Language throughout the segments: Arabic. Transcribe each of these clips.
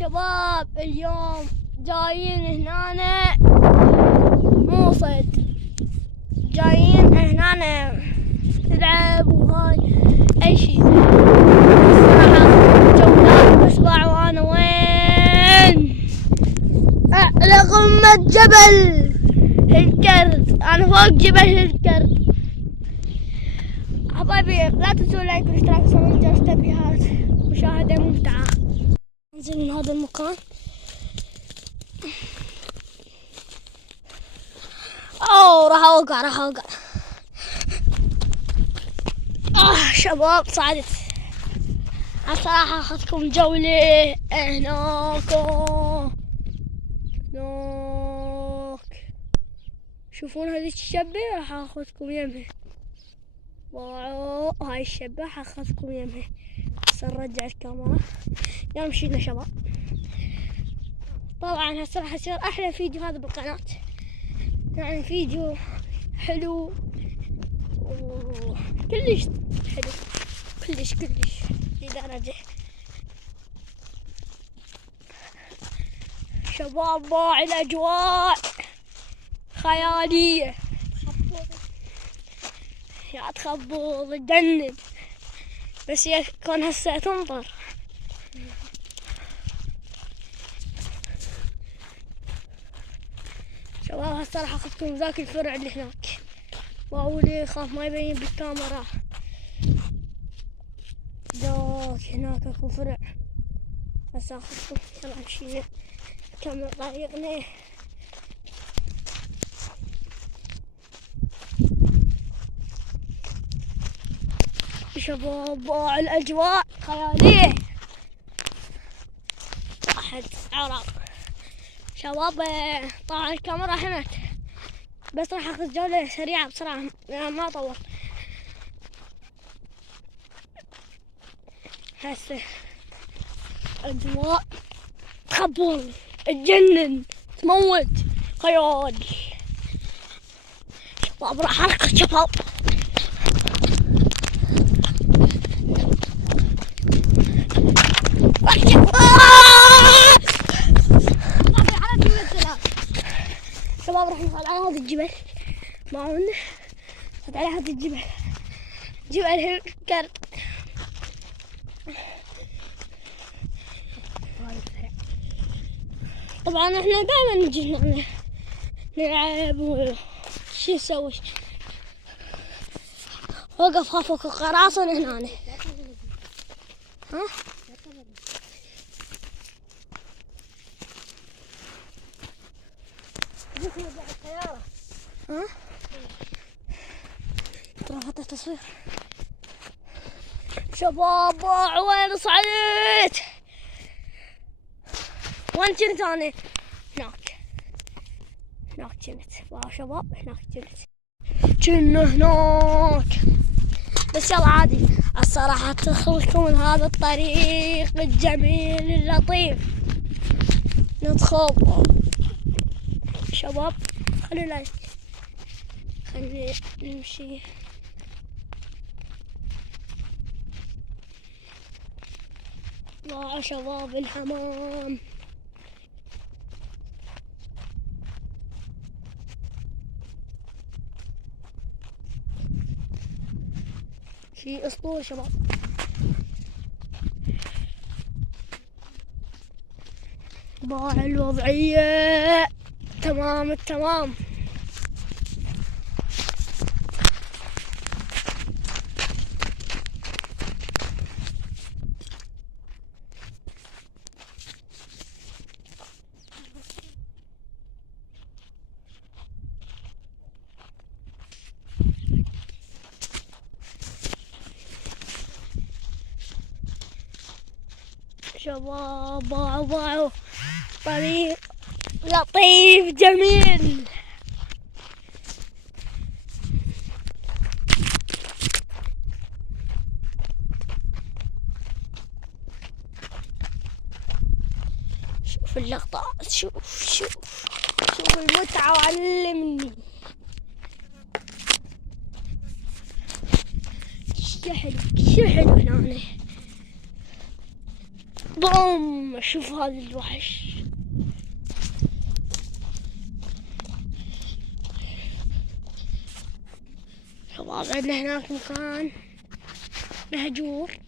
شباب اليوم جايين هنا مو صيد، جايين هنا نلعب وهاي اي شي. الصراحة جولات بسمع وانا وين؟ على قمة جبل الكرد، انا فوق جبل الكرد. حبايبي لا تنسوا لايك والاشتراك وصلوا جرس التنبيهات. مشاهدة ممتعة. ننزل من هذا المكان. راح اوقع. شباب صعدت. الصراحة اخذكم جولة هناك. شوفون هذيك الشبة، راح اخذكم يمها. واو هاي الشبة راح اخذكم يمها. بس نرجع الكاميرا. يلا مشينا شباب. طبعا هسه راح يصير احلى فيديو هذا بالقناة، يعني فيديو حلو كلش حلو، كلش لدرجة. شباب باع الاجواء خيالية، يا تخبط تجنن، بس يكون هسه تمطر. شباب هسه راح اخذكم ذاك الفرع اللي هناك. واو اللي يخاف ما يبين بالكاميرا. ذاك هناك اكو فرع. هسه اخذكم. يلا مشينا نكمل طريقنا. شباب باع الاجواء خيالية. واحد عراق. شباب طبعا الكاميرا حمت، بس راح اخذ جولة سريعة بسرعة ما اطول. هسه اجواء تخبل تجنن تموت خيال. شباب راح اركض شباب. شباب راح نصعد على هذا الجبل معانا. نصعد على هذا الجبل، جبل الكرد. طبعا احنا دائما نجي هنا نلعب وشي نسوي. وقف هافوك قراصن هنا. ها ها رفعت التصوير. شباب وين صعدت؟ وين كنت انا؟ هناك كنت. واو شباب هناك كنا هناك. بس يلا عادي. الصراحة تدخلكم من هذا الطريق الجميل اللطيف. ندخل شباب. خلوا لايك، خلي نمشي. واو شباب الحمام. شي اسطوري شباب. باع الوضعية تمام التمام. شباب باعوا طريق لطيف جميل. شوف اللقطات، شوف المتعة وعلمني. شحن هنا. بوم شوف هذا الوحش. شباب عندنا هناك مكان مهجور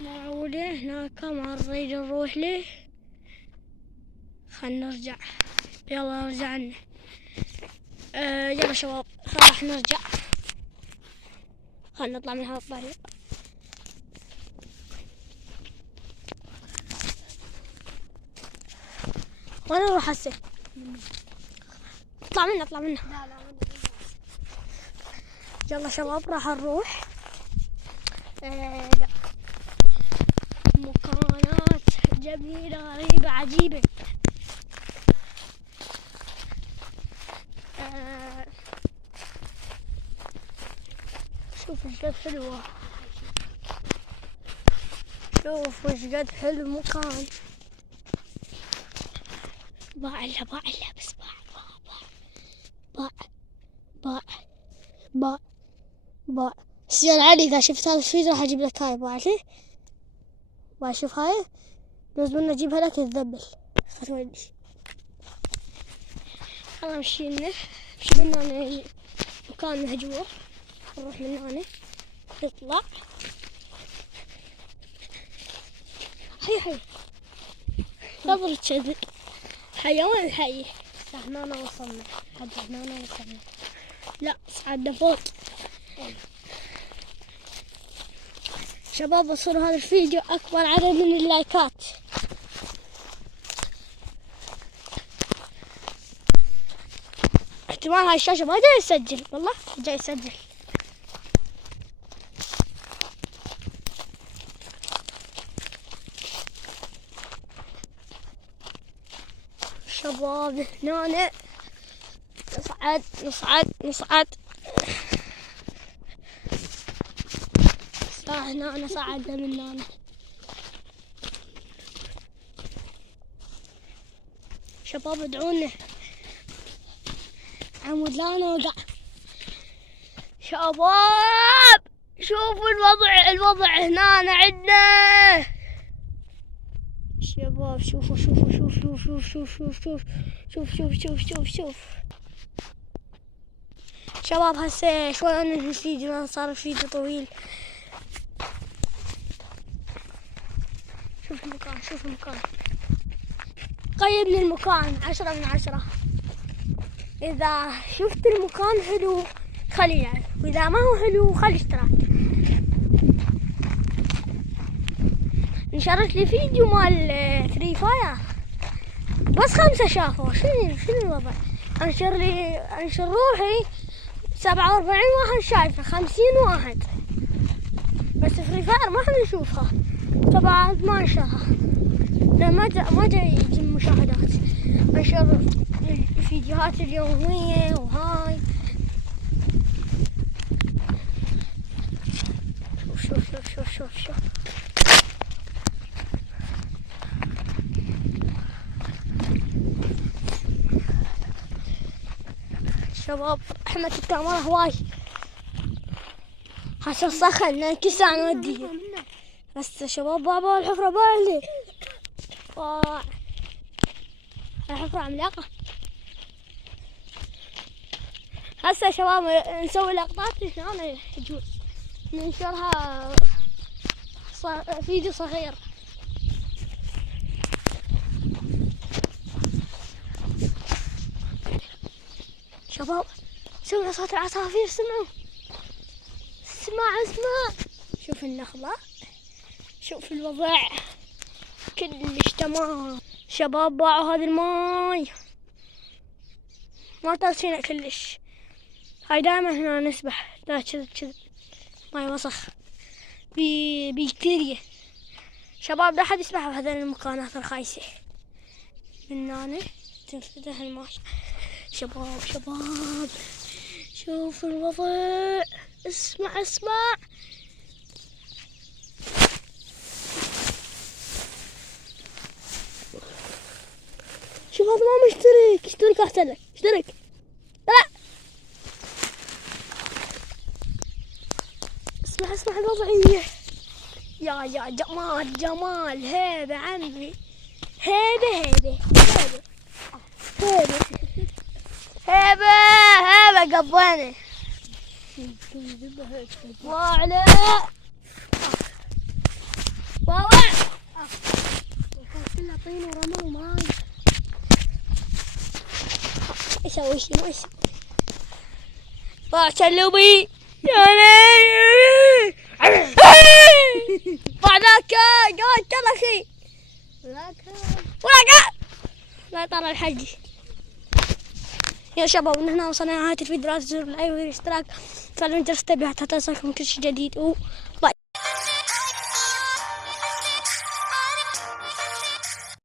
معقولة، هناك ما نريد نروح له. خلنا نرجع، يلا رجعنا. يلا شباب راح نرجع، خلنا نطلع من هذا الطريق. وين نروح هسه؟ اطلع منه اطلع منه. يلا شباب راح نروح مكانات جميلة غريبة عجيبة. شوف ايش قد حلوة، شوف ايش قد حلو المكان. باع بس باع. سجل علي اذا شفت هذا الفيديو راح اجيب لك هاي. باعتي شوف هاي لازم اجيبها لك تذبل فتودي. يلا مشي بنا مكان مهجور، نروح من هنا نطلع. هي نظرة شذر حيوان الحي. هنا وصلنا، لا صعدنا فوق. شباب وصلوا هذا الفيديو أكبر عدد من اللايكات. احتمال هاي الشاشة ما جاي يسجل، والله جاي يسجل. شباب هنا نصعد. هنا صعدنا من هنا. شباب ادعونا عمود لا نوقع. شباب شوفوا الوضع هنا عندنا. شباب شوفوا شوف شباب هسه شوي انهي الفيديو، صار الفيديو طويل. شوف المكان قيم لي المكان 10 من 10. اذا شفت المكان حلو خلي يعني، واذا ما هو حلو خلي اشتراك. نشرت لي فيديو مال فري فاير بس 5 شافوا. شنو الوضع؟ انشر روحي 47 واحد شايفه، 50 واحد بس فري فاير ما حد يشوفها. طبعا ما انشرها لان ما جاي يجي مشاهدات. انشر الفيديوهات اليومية وهاي. شوف شباب احمد الكاميرا هواي هسه سخن كل ساعة نوديه. هسه شباب بابا الحفرة بالي الحفرة عملاقة. هسه شباب نسوي لقطات هنا يجوز ننشرها فيديو صغير. شباب سمعوا صوت العصافير، اسمع شوف النخلة، شوف الوضع كلش تمام. شباب باعوا هذا الماي ما تاسينا كلش. هاي دائما هنا نسبح لا كذب ماي وسخ بكتيريا. شباب لا حد يسبح بهذول المكانات الخايسة. من هنا تنفتح الماي. شباب شوف الوضع، اسمع شوف هذا ما اشترك احسن لك، اشترك. لا اسمع الوضعية. يا جمال هذا عمي. هيبة هيبة هيبة هيبة هيبة هيبة قبانة وعلى واوع كلها طين ورمل وماي. ايش اسوي شنو ايش سلوبي بعدك قاعد ترى ولا لا ترى الحج. يا شباب من هنا وصلنا نهاية الفيديو. لا تنسوا اللايك والاشتراك، تفعلوا الجرس التنبيهات حتى يصلكم كل شيء جديد.